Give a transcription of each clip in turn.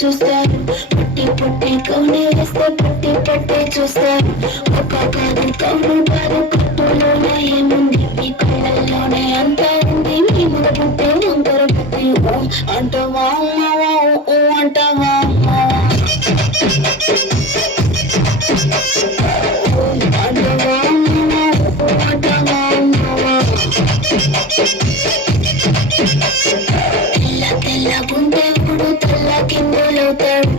చూస్తారు, పట్టి పట్టి కౌని వేస్తే పట్టి పట్టి చూస్తారు. ఒక కాదు కౌను కాదు కట్టులోనే ఏముంది, మీ కళ్ళల్లోనే అంతా ఉంది. మీ మగ పుట్టే వంకర పుట్టి అంటావా అంటావా తెల్లగుంటే ఇప్పుడు తెల్ల కిందలవుతాడు,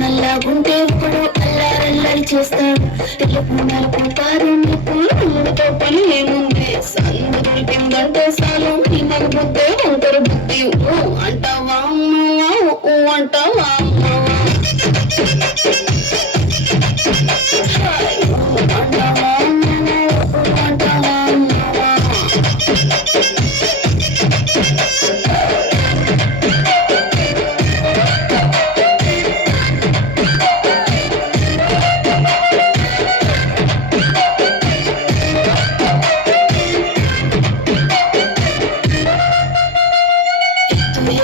నల్లగుంటే ఇప్పుడు అల్లారల్లరి చేస్తాడు. తెలుపు నలుపు కాదు నీకు నమ్ముతో పని ఏముంది, సందు దొరికిందంటే చాలు నీ మగ బుద్ధే వంకర బుద్ధి. అంటావా అంటావా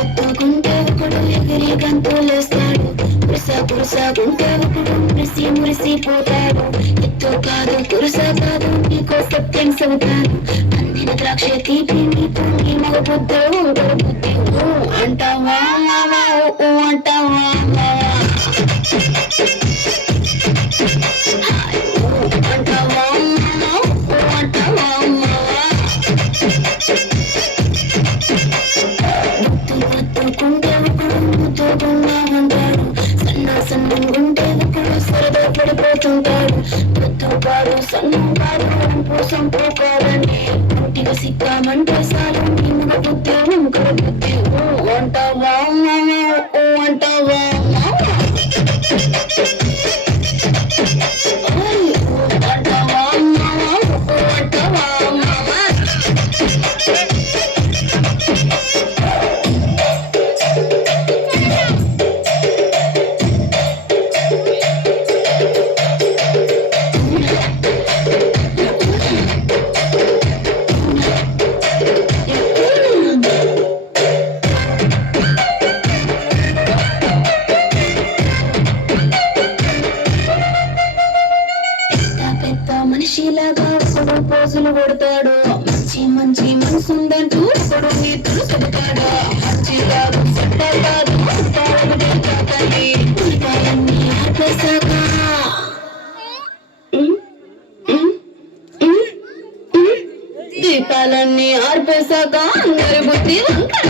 ఎత్తుకుంటే ఒకడు ఎగిరి గంతులేస్తాడు, కురుసాగుంటే ఒకడు మురిసిపోతాడు. ఎత్తు కాదు కురుస కాదు నీకో సత్యం చెబుతాను, అందిన ద్రాక్ష తీపి నీకు నీ మగ బుద్ధ వంకర బుద్ధి. అంటావా అంటావా అంటావా అంటావా గుర్తుకుంటే ఒకడు ముద్దుకున్నామంటాడు, సన్నంగుంటే ఒకడు సరదా పడిపోతుంటాడు. పొద్దుపాడు సన్నంగాడు సంపు కాదండి, పుట్టిగా సిక్కామంటే చాలు నీ మగ బుద్ధి వంకర బుద్ధి. అంటావా అంటావా మనిషిలాగా ఒకడు పోజులు కొడతాడు, మంచి మంచి మనసుందంటూ ఒకడు నీతులు చెబుతాడు. మంచిలాగా చెడ్డగాదు కాకండి, దీపాలన్నీ ఆపేశాక దీపాలన్నీ ఆర్పేశాక అందరి బుద్ధి వంకర